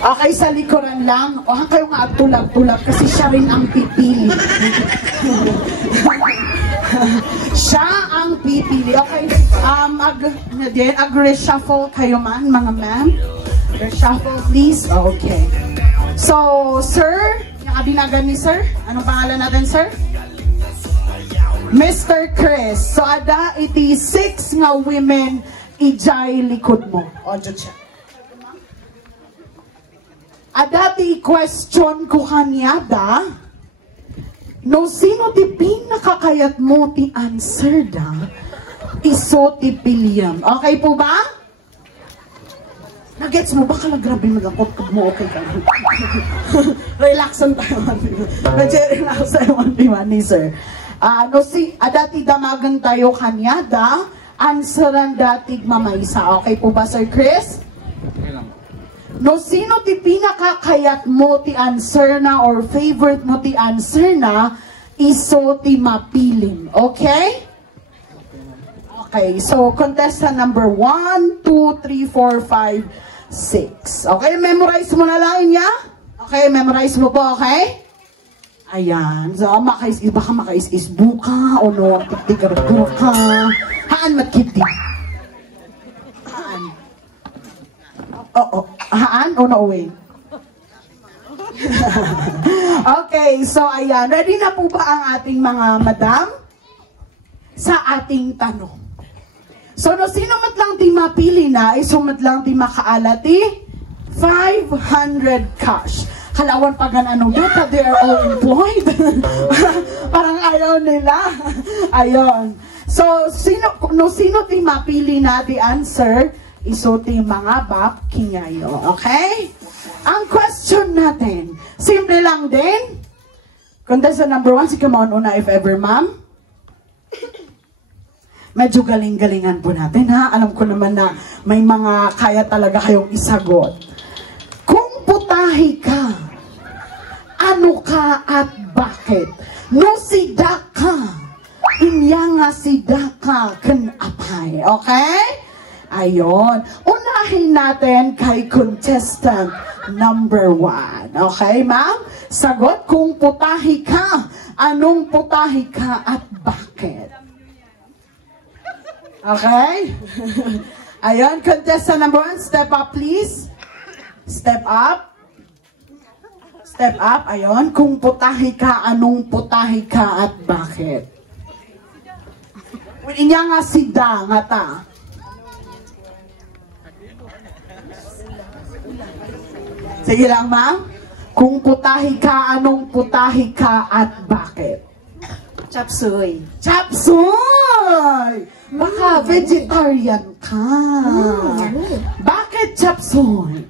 Okay, sa likuran lang. O, kayo nga tulag-tulag kasi siya rin ang pipili. Siya ang pipili. Okay, reshuffle kayo man, mga ma'am. Reshuffle, please. Okay. So, sir, yung abinagan ni sir. Anong pangalan natin, sir? Mr. Chris. So, ada, iti 6 nga women ijay likod mo. O, dyan siya. Ada, ti question ko kanyada, no sino ti pinakakayat mo ti answer da, iso ti William. Okay po ba? Nagets mo ba ka na grabe magakot mo? Okay ka. Relaxan tayo. Relax tayo ni sir. No si adati damagan tayo kanyada, answeran datig mamaysa. Okay po ba, Sir Chris? Okay lang. No sino ti pinakakayat mo ti answer na or favorite mo ti answer na, iso ti mapilim. Okay? Okay, so contestant number 1, 2, 3, 4, 5, 6. Okay, memorize mo na lang niya. Okay, memorize mo po, okay? Ayan. So, baka makais-is buka o no, tiktigar buka. Haan matkiti. Haan. Oo. Haan o no way? Okay, so ayan. Ready na po ba ang ating mga madam? Sa ating tanong. So, no, sino mat lang di mapili na, isumat lang di makaalati, 500 cash. Kalawan pa gananong data, they are all employed. Parang ayaw nila. Ayon. So, sino ti mapili na di answer, iso ti mga bap kinyayo. Okay? Ang question natin, simple lang din. Contestant number 1, si Kamon una if ever, ma'am. Medyo galing-galingan po natin, ha? Alam ko naman na may mga kaya talaga kayong isagot. Kung putahe ka, ano ka at bakit? No sida ka, inya nga sida ka kan apay. Okay? Ayon. Unahin natin kay contestant number 1. Okay, ma'am? Sagot, kung putahe ka, anong putahe ka at bakit? Okay? Ayon, contestant number 1, step up please. Step up. Step up, ayon. Kung putahe ka, anong putahe ka at bakit? Inya nga sida nga ta. Sige lang, ma'am. Kung putahe ka, anong putahe ka at bakit? Chapsuy. Chapsuy! Baka vegetarian ka. Bakit chapsuy?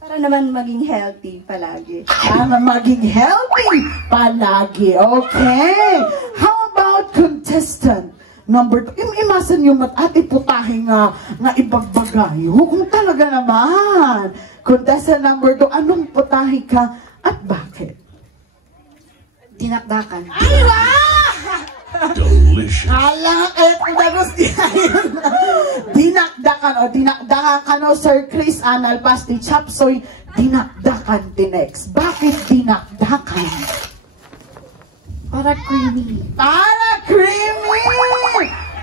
Para naman maging healthy palagi. Para maging healthy palagi. Okay. How about contestant number 2? Imasan yung ati putahe nga ibagbagayo. Kung talaga naman. Contestant number 2, anong putahe ka at bakit? Dinakdakan. Ay, delicious. Alam, dinakdakan o dinakdakan ka no, Sir Chris Analpas di Chapsoy, dinakdakan di next. Bakit dinakdakan? Para creamy. Para creamy!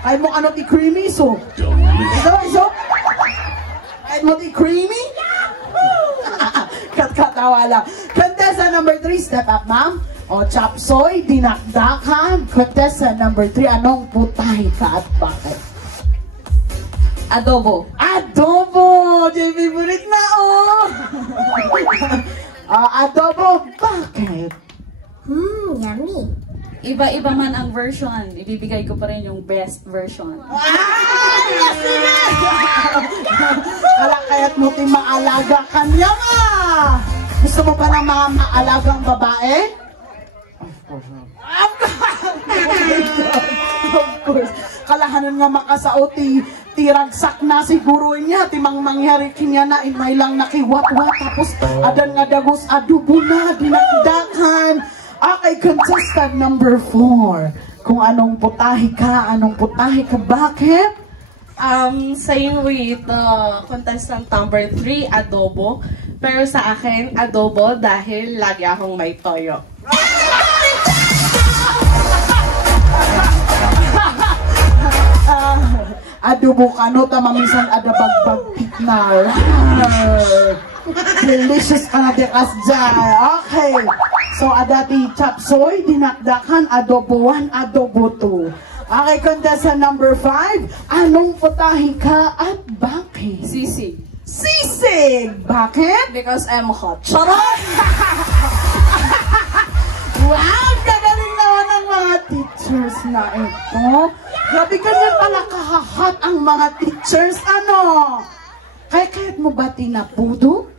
Ay mo ano ti creamy, so? Iso? Ay mo ti creamy? Katawa lang. Contestant number 3, step up, ma'am. O, chapsoy, dinakdakan. Contestant number 3, anong putahe ka at bakit? Adobo. Adobo! Yung favorite na, oh! Adobo, bakit? Yummy. Iba-iba man ang version. Ibibigay ko pa rin yung best version. Kala kaya't mo ting maalaga kanya nga! Gusto mo ba ng mga maalagang babae? Of course. Kalahanan nga makasao tiragsak na siguro niya timang mangyari kinya na imay lang nakiwat-wat tapos adan nga dagos adubo na dinakdakan. Okay, contestant number 4. Kung anong putahe ka, bakit? Same with contestant number 3, adobo. Pero sa akin, adobo dahil lagi akong may toyo. Adobo ka, no? Tamamisan adabagbag tiknar. Delicious ka na dekas dyan. Okay. So, adati chapsoy, dinakdakan, adobo 1, adobo 2. Okay, contestant number 5. Anong putahe ka at bakit? Sisig. Sisig! Bakit? Because I'm hot. Charot! Wow! Gagaling naman ang mga teachers na ito. Grabe ganyan pala kahahat ang mga teachers. Ano? Kahit mo ba tinapudo?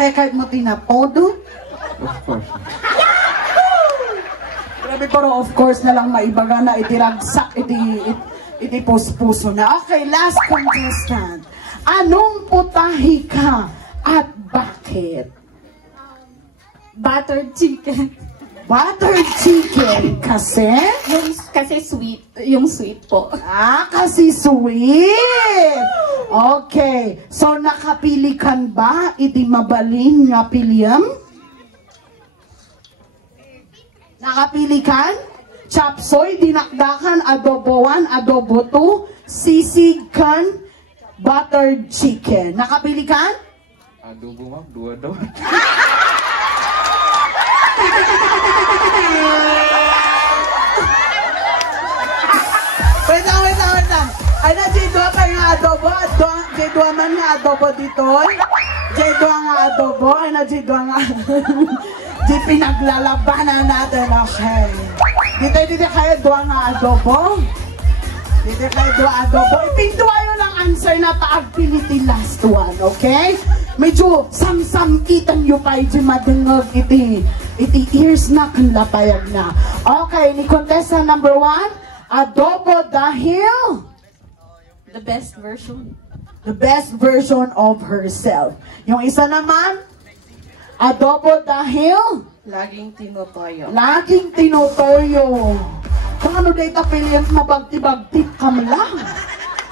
Kahit mo tinapodo? Of course. Grabe, pero of course na lang maibaga na itiragsak, iti puso na. Okay, last contestant. Anong putahe ka at bakit? Buttered chicken. Buttered chicken kasi? Kasi sweet. Yung sweet po. Kasi sweet! Okay. So, nakapili kan ba iti mabalin nga piliam? Nakapili kan? Chapsoy, dinakdakan, adobo 1, adobo 2, sisig kan, buttered chicken. Nakapili kan? Adobo ma'am, dua daw. Wait lang. Ay na, J2 pa nga adobo. J2 man nga adobo dito. J2 nga adobo. Ay na, J2 nga. Di pinaglalabanan natin. Okay. Dito kayo dua nga adobo. Dito kayo dua adobo. Ipinduwa yun ang answer na paagpiliti last one. Okay? Medyo samsam-kitan nyo pa iti madungog iti ears na kanlapayag na. Okay, ni contestant number 1, adobo dahil The best version. the best version of herself. Yung isa naman, adobo dahil Laging tinutoyo. laging tinutoyo. Kung ano data pili ang mabagti-bagti kam lang.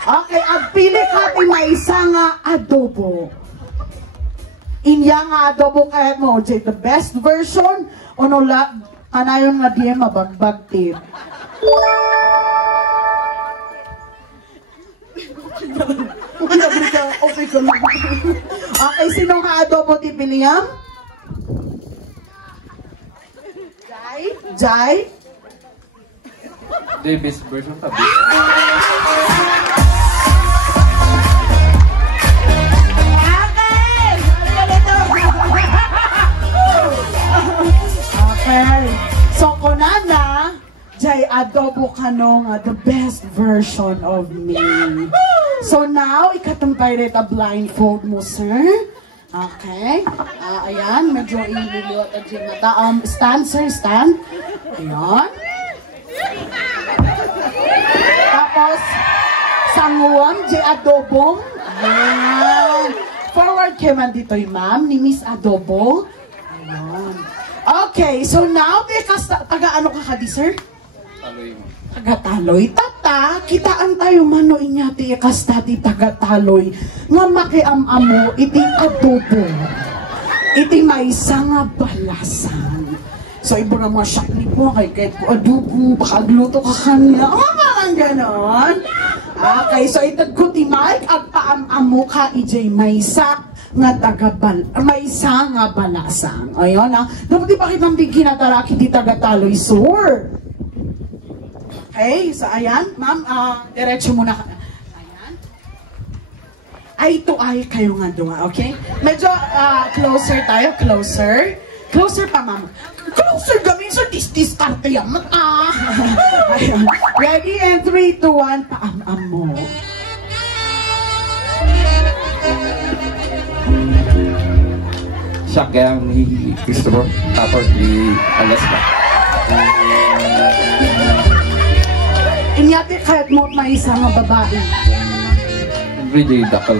Okay, agpili ka ti maisa nga adobo. Inya nga adobo kahit mo, the best version, o no la, kanayon nga diye mabagbagti. Okay ko lang. Okay, sino nga adobo ti Piliam? Jai? The best version pa. Okay. So, kunana, Jai, adobo ka no nga the best version of me. So now, ikatumpay rin blindfold mo, sir. Okay. Ayan, medyo ililiwat at yung mata. Stand, sir, stand. Ayan. Tapos, sanguam, Jai adobong. Ayan. Forward kayo man dito, ma'am, ni Miss Adobo. Ayan. Okay, so now, taga-ano ka di, sir? Taloy mo. Tagataloy. Tata, kitaan tayo mano inyati ikasta ti tagataloy. Nga makiamamo iti adobo. Iti maysa nga balasan. So, ibo na mga siyak ni po, kay kahit po adobo, baka agluto ka kanya. Parang ganon. Okay, so itag ko ti Mike, agpaamamo ka ijay maysa nga maysa nga balasang. Ayun na. Dapat ipakitang di kinataraki ti tagataloy, sir. Okay, so ayan, ma'am, diretso muna ka. Ayan. Ay, ito ay kayo nga doon, okay? Medyo closer tayo, closer. Closer pa, ma'am. Closer gamin, sir, tis-tis karte yan. Ayan. Ready, and 3, 2, 1, paam-am mo. Siya kaya ni Christopher, tapos ni Alaska. Inyati kahit mo may isa nga babae. Everyday, dakal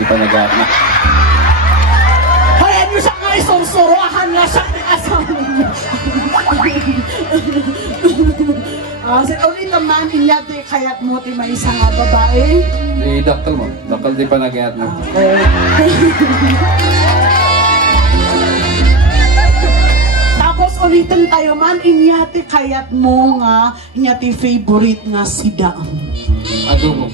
kita nag-anak. Kaya niyo siya nga isusuruahan na siya ni asawa niya. Kasi ulit naman, inyati kaya't mo ti may isang babae. Di daktal mo. Daktal di pa nag-iat na. Tapos ulitin tayo man, inyati kaya't mo nga, inyati favorite nga si Daang. Adobo.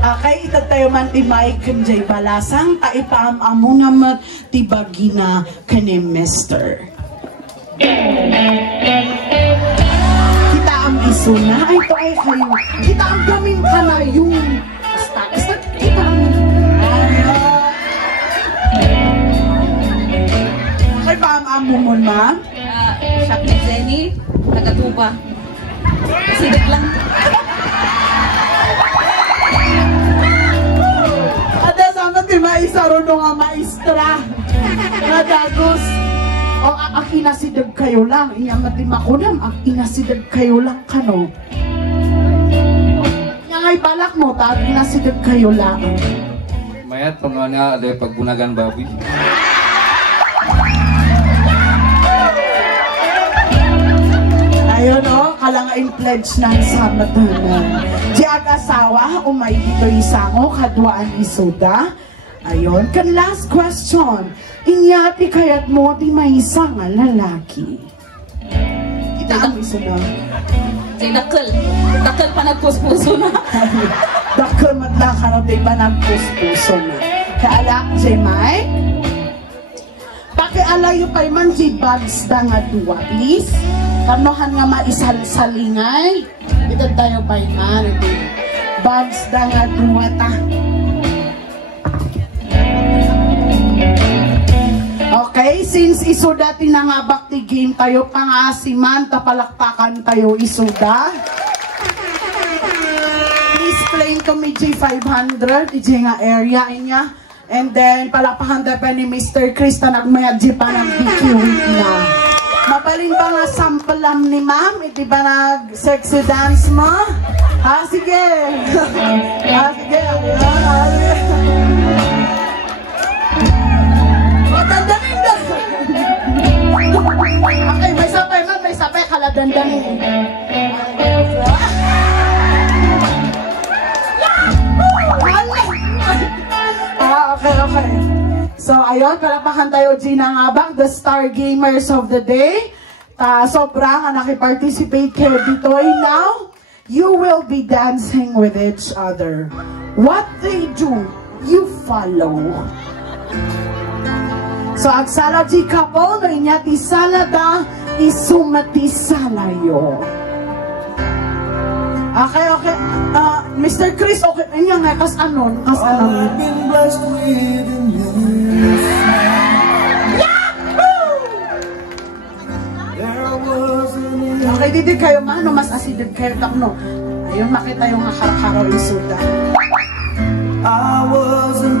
Okay, itat tayo man ti Mike kanjay balasang, taipaam-amo naman ti bagina kani Mister. Kita ang iso na, ito ay kayo. Kita ang gaming ka na yung basta kita ang okay, paam-amo mo ma? Shop ni Jenny, taga-tuba. Sigat lang. Ada sama ti maisaro no nga maestra. Nga dagos. O ang inasidag kayo lang. Inya matimakunam, ang inasidag kayo lang kano. Yang ay balak mo, tag inasidag kayo lang. Mayat pa nga ada pagbunagan babi. Ayun o, kalangain pledge ng samatanan. Di ag-asawa, umay dito isango, kadwaan isuda. Ayun, kan last question. Inyati kaya't mo di may isang lalaki. Kita ang isuda. Say dakkel. Dakkel pa nagpuspuso na. Dakkel matla ka na di ba nagpuspuso na. Kaya si Mike, pakialayo pa man si Bugs da nga duwa, please. Kanohan nga maisalsalingay. Ito tayo pa man. Bugs da nga duwa ta. Okay, since isuda tinangabak ti game tayo pangasiman, tapalakpakan tayo isuda. Please claim to me G500, iji nga area niya. And then, palakpakan tayo pa ni Mr. Chris na nagmayadji pa ng BQ na. Mabalin pa nga sample ni ma'am, iti ba nag-sexy dance mo? Ha, sige. Ha, sige. Okay, may sapay man, may sapay, kaladandanin. Okay. So, ayun, palapakan tayo, Gina Ngabak, the Star Gamers of the Day. Sobrang nakiparticipate kayo dito. Now, you will be dancing with each other. What they do, you follow. So, ang salaji couple, na inyati salada, isumati salayo. Okay. Mr. Chris, okay. Inya nga, kas anon. I've been blessed with a million smiles. Okay, didi kayo mano, mas asidid kayo takno. Ayun, makita yung haraw isuda. I wasn't